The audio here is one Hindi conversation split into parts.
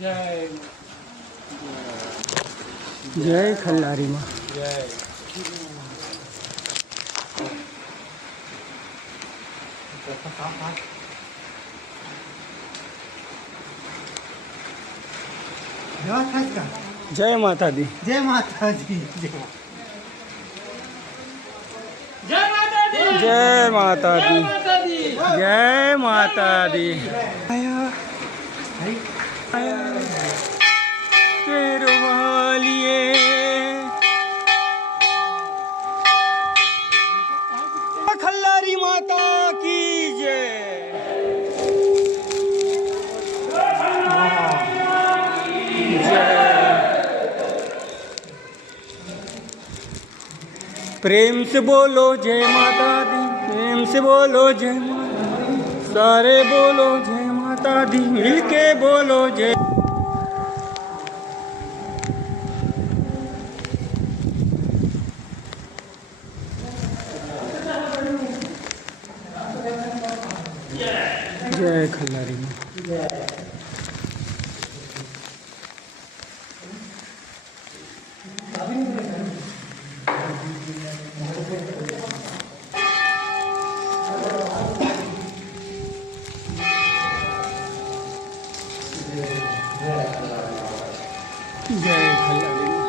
जय जय खल्लारी माँ। जय जय माता दी। जय माता दी। जय माता दी। जय माता दी। जय माता दी। जय माता दी। आया आया तेरे वालिए खल्लारी माता की जय। प्रेम से बोलो जय माता दी, प्रेम से बोलो जय माता दी, सारे बोलो जय माता दी, मिलके बोलो जय। जय खल्लारी माँ। जय खल्लारी माँ।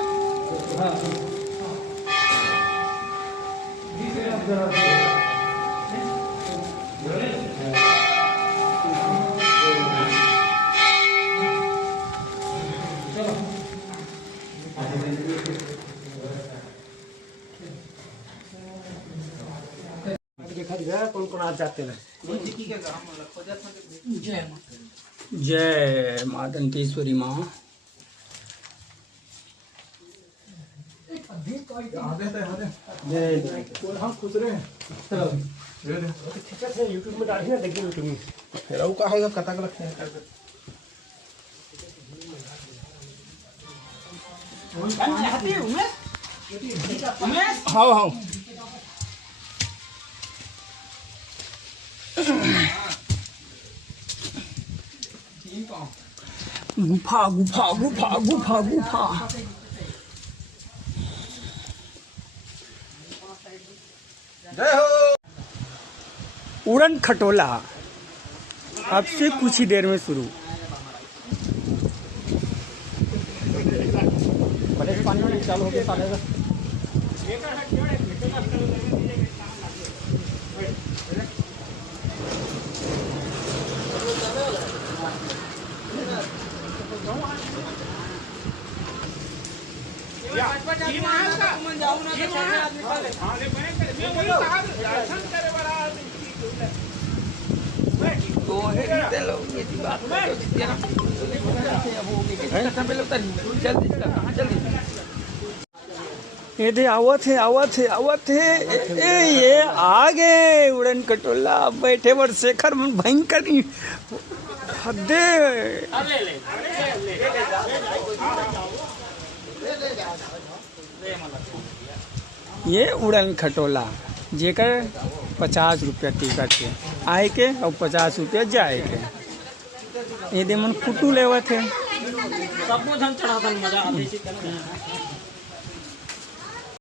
कौन कौन आज जाते हैं? जय माँ दंतेश्वरी माँ। हम खुश रहे हैं। चलो यूट्यूब में डालिए, देखिए यूट्यूब में फिर वो कहाँ होगा कथा रखते हैं। हाँ हाँ गुफा गुफा गुफा गुफा गुफा। जय हो। उड़न खटोला अब से कुछ ही देर में शुरू। पानी में चालू हो गया। ये दे आवत है आवत है आवत है। ये आ गए उड़न खटोला। अब बैठे वर शेखर मन भयंकर हदे। ये उड़न खटोला जेकर 50 रुपया टिकट है आए के और 50 रुपया जाए के। ये दे मन कुटू लेवत है। सब धन चढ़ा मजा आते।